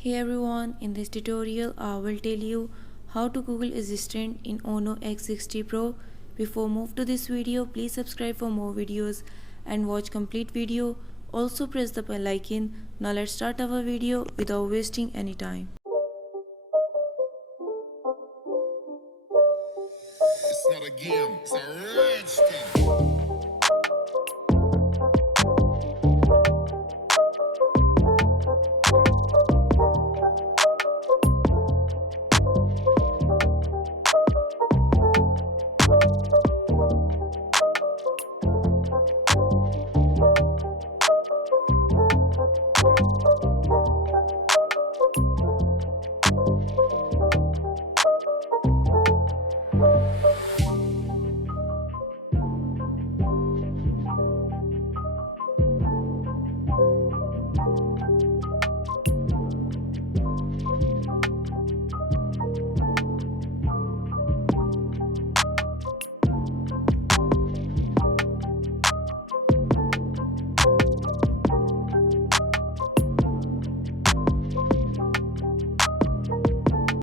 Hey everyone, in this tutorial I will tell you how to Google Assistant in Ono X60 Pro. Before move to this video, please subscribe for more videos and watch complete video. Also press the bell icon. Now let's start our video without wasting any time. It's not a game, it's a rich